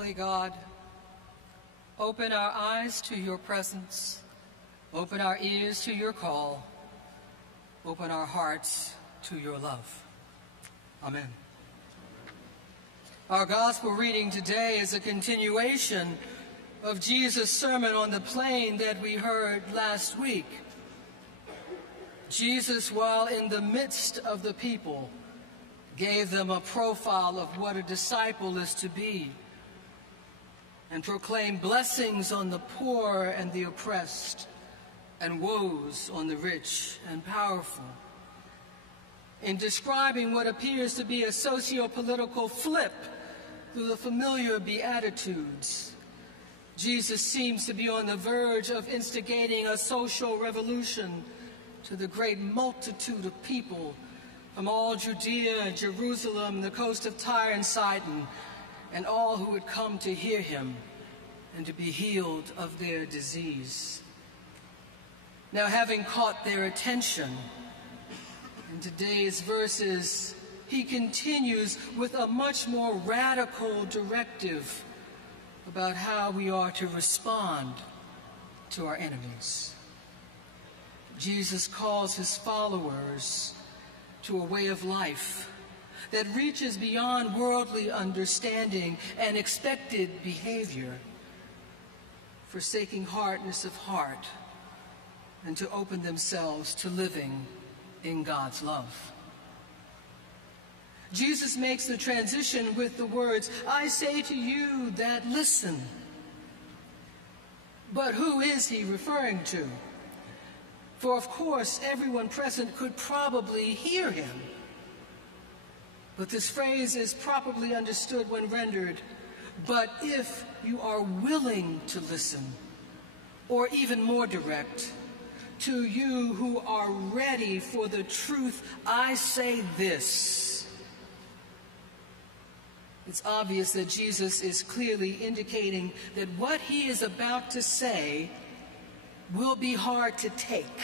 Holy God, open our eyes to your presence, open our ears to your call, open our hearts to your love. Amen. Our gospel reading today is a continuation of Jesus' sermon on the plain that we heard last week. Jesus, while in the midst of the people, gave them a profile of what a disciple is to be and proclaimed blessings on the poor and the oppressed and woes on the rich and powerful. In describing what appears to be a socio-political flip through the familiar Beatitudes, Jesus seems to be on the verge of instigating a social revolution to the great multitude of people from all Judea, Jerusalem, the coast of Tyre and Sidon, and all who would come to hear him and to be healed of their disease. Now, having caught their attention, in today's verses, he continues with a much more radical directive about how we are to respond to our enemies. Jesus calls his followers to a way of life that reaches beyond worldly understanding and expected behavior, forsaking hardness of heart, and to open themselves to living in God's love. Jesus makes the transition with the words, "I say to you that listen." But who is he referring to? For of course, everyone present could probably hear him. But this phrase is properly understood when rendered, "But if you are willing to listen," or even more direct, "To you who are ready for the truth, I say this." It's obvious that Jesus is clearly indicating that what he is about to say will be hard to take.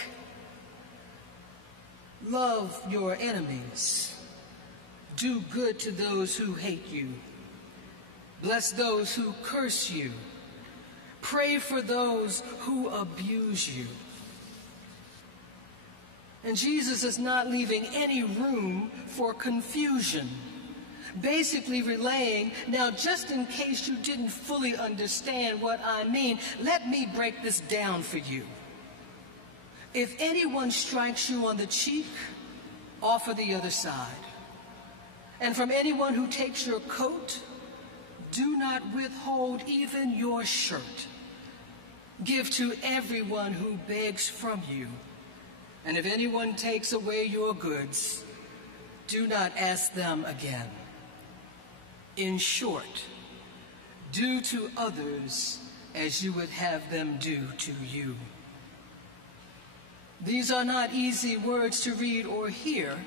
Love your enemies. Do good to those who hate you. Bless those who curse you. Pray for those who abuse you. And Jesus is not leaving any room for confusion, basically relaying, now just in case you didn't fully understand what I mean, let me break this down for you. If anyone strikes you on the cheek, offer the other side. And from anyone who takes your coat, do not withhold even your shirt. Give to everyone who begs from you. And if anyone takes away your goods, do not ask them again. In short, do to others as you would have them do to you. These are not easy words to read or hear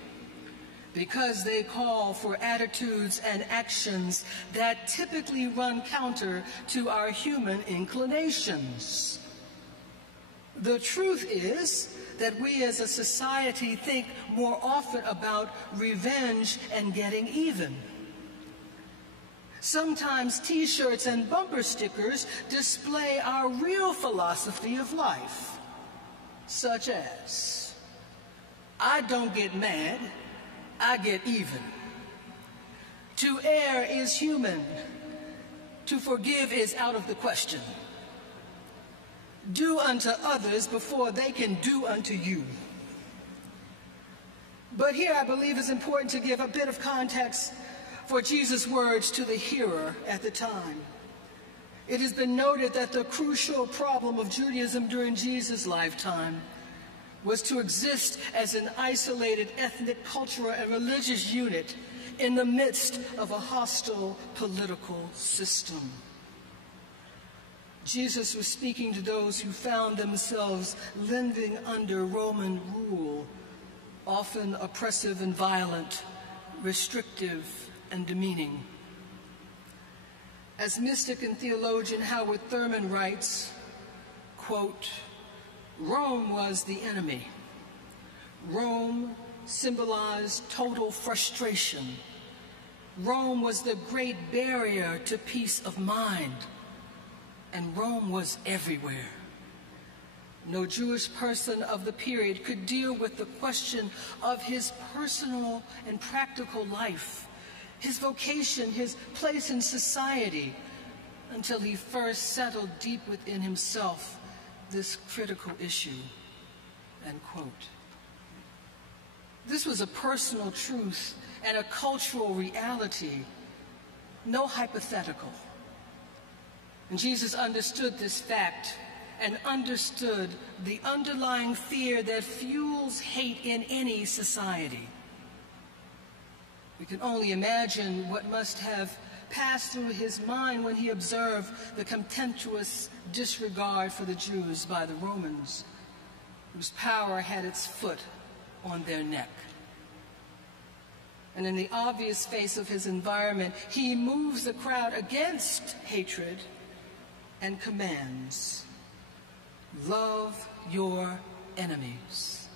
because they call for attitudes and actions that typically run counter to our human inclinations. The truth is that we as a society think more often about revenge and getting even. Sometimes T-shirts and bumper stickers display our real philosophy of life, such as, "I don't get mad, I get even." "To err is human, to forgive is out of the question." "Do unto others before they can do unto you." But here I believe it's important to give a bit of context for Jesus' words to the hearer at the time. It has been noted that the crucial problem of Judaism during Jesus' lifetime was to exist as an isolated ethnic, cultural, and religious unit in the midst of a hostile political system. Jesus was speaking to those who found themselves living under Roman rule, often oppressive and violent, restrictive and demeaning. As mystic and theologian Howard Thurman writes, quote, "Rome was the enemy. Rome symbolized total frustration, Rome was the great barrier to peace of mind, and Rome was everywhere. No Jewish person of the period could deal with the question of his personal and practical life, his vocation, his place in society, until he first settled deep within himself this critical issue, end quote. This was a personal truth and a cultural reality, no hypothetical. And Jesus understood this fact and understood the underlying fear that fuels hate in any society. We can only imagine what must have passed through his mind when he observed the contemptuous disregard for the Jews by the Romans, whose power had its foot on their neck. And in the obvious face of his environment, he moves the crowd against hatred and commands, love your enemies.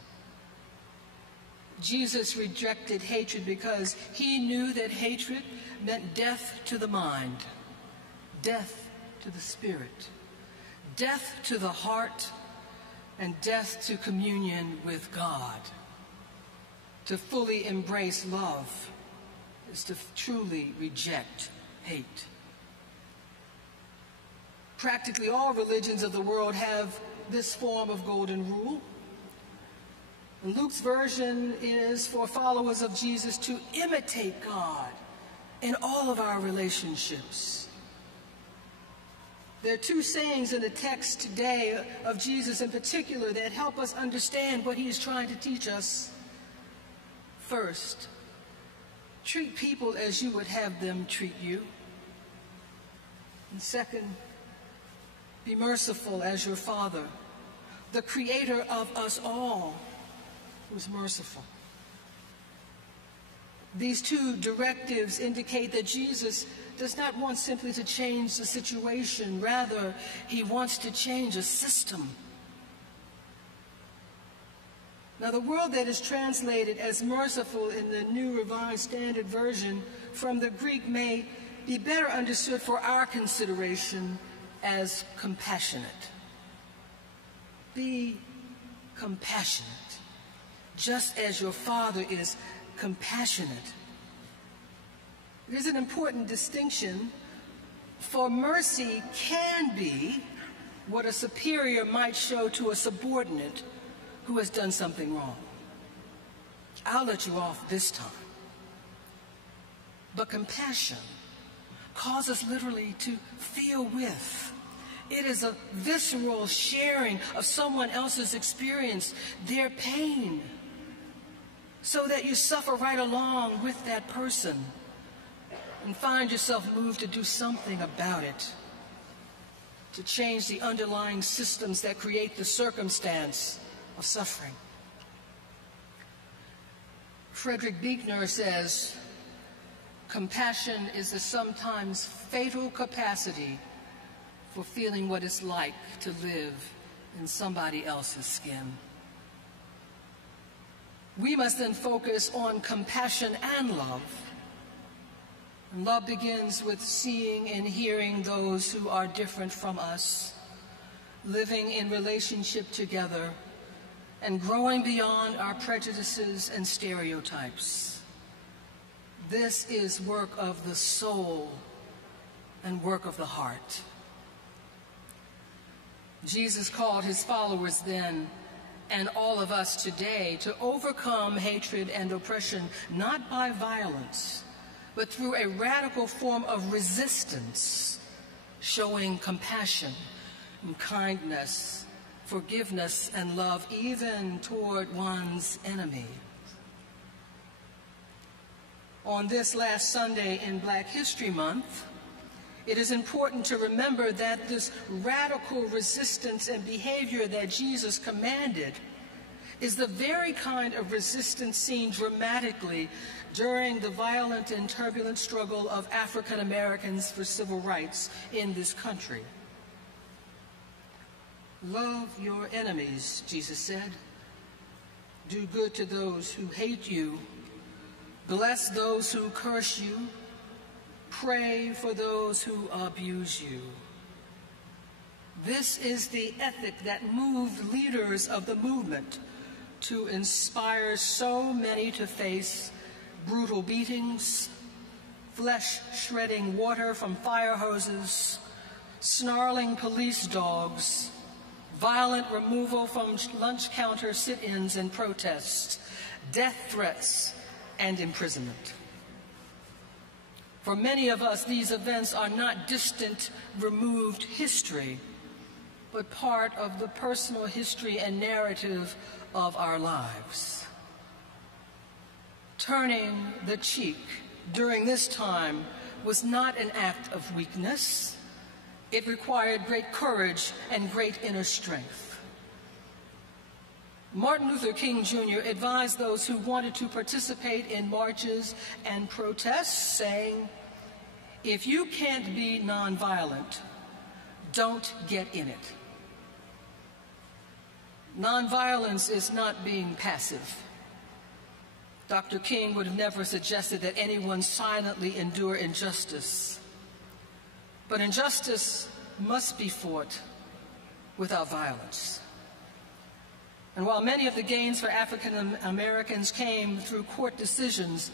Jesus rejected hatred because he knew that hatred meant death to the mind, death to the spirit, death to the heart, and death to communion with God. To fully embrace love is to truly reject hate. Practically all religions of the world have this form of golden rule. And Luke's version is for followers of Jesus to imitate God in all of our relationships. There are two sayings in the text today of Jesus in particular that help us understand what he is trying to teach us. First, treat people as you would have them treat you. And second, be merciful as your Father, the creator of us all, was merciful. These two directives indicate that Jesus does not want simply to change the situation. Rather, he wants to change a system. Now, the word that is translated as merciful in the New Revised Standard Version from the Greek may be better understood for our consideration as compassionate. Be compassionate, just as your Father is compassionate. It is an important distinction, for mercy can be what a superior might show to a subordinate who has done something wrong. I'll let you off this time. But compassion causes literally to feel with. It is a visceral sharing of someone else's experience, their pain, so that you suffer right along with that person and find yourself moved to do something about it, to change the underlying systems that create the circumstance of suffering. Frederick Buechner says, compassion is a sometimes fatal capacity for feeling what it's like to live in somebody else's skin. We must then focus on compassion and love. And love begins with seeing and hearing those who are different from us, living in relationship together, and growing beyond our prejudices and stereotypes. This is work of the soul and work of the heart. Jesus called his followers then, and all of us today, to overcome hatred and oppression, not by violence, but through a radical form of resistance, showing compassion and kindness, forgiveness and love, even toward one's enemy. On this last Sunday in Black History Month, it is important to remember that this radical resistance and behavior that Jesus commanded is the very kind of resistance seen dramatically during the violent and turbulent struggle of African Americans for civil rights in this country. Love your enemies, Jesus said. Do good to those who hate you. Bless those who curse you. Pray for those who abuse you. This is the ethic that moved leaders of the movement to inspire so many to face brutal beatings, flesh-shredding water from fire hoses, snarling police dogs, violent removal from lunch counter sit-ins and protests, death threats, and imprisonment. For many of us, these events are not distant, removed history, but part of the personal history and narrative of our lives. Turning the cheek during this time was not an act of weakness. It required great courage and great inner strength. Martin Luther King Jr. advised those who wanted to participate in marches and protests, saying, "If you can't be nonviolent, don't get in it." Nonviolence is not being passive. Dr. King would have never suggested that anyone silently endure injustice. But injustice must be fought without violence. And while many of the gains for African Americans came through court decisions,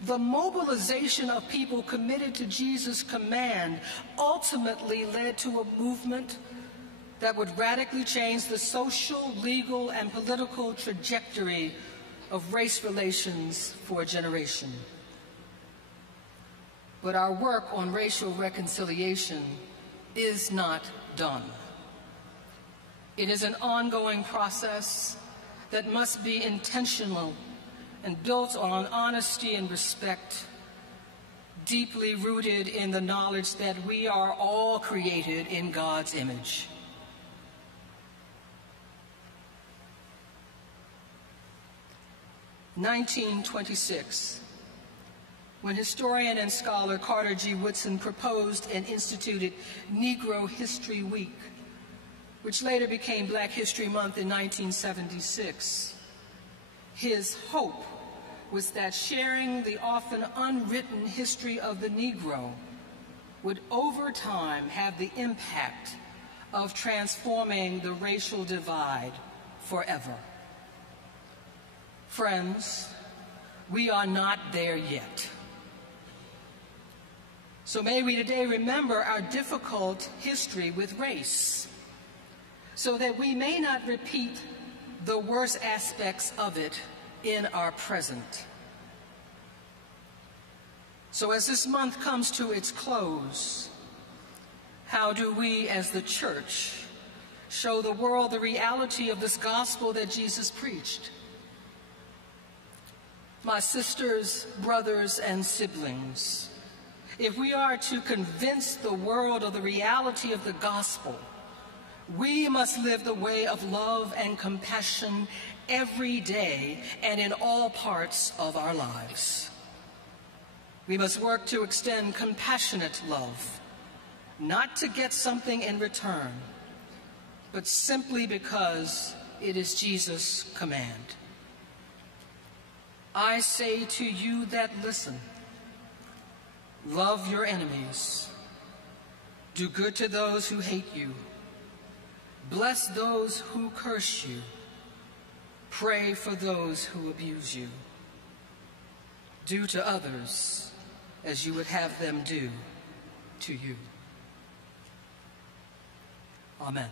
the mobilization of people committed to Jesus' command ultimately led to a movement that would radically change the social, legal, and political trajectory of race relations for a generation. But our work on racial reconciliation is not done. It is an ongoing process that must be intentional and built on honesty and respect, deeply rooted in the knowledge that we are all created in God's image. In 1926, when historian and scholar Carter G. Woodson proposed and instituted Negro History Week, which later became Black History Month in 1976, his hope was that sharing the often unwritten history of the Negro would over time have the impact of transforming the racial divide forever. Friends, we are not there yet. So may we today remember our difficult history with race, so that we may not repeat the worst aspects of it in our present. So as this month comes to its close, how do we as the church show the world the reality of this gospel that Jesus preached? My sisters, brothers, and siblings, if we are to convince the world of the reality of the gospel, we must live the way of love and compassion every day and in all parts of our lives. We must work to extend compassionate love, not to get something in return, but simply because it is Jesus' command. I say to you that listen, love your enemies, do good to those who hate you, bless those who curse you, pray for those who abuse you. Do to others as you would have them do to you. Amen.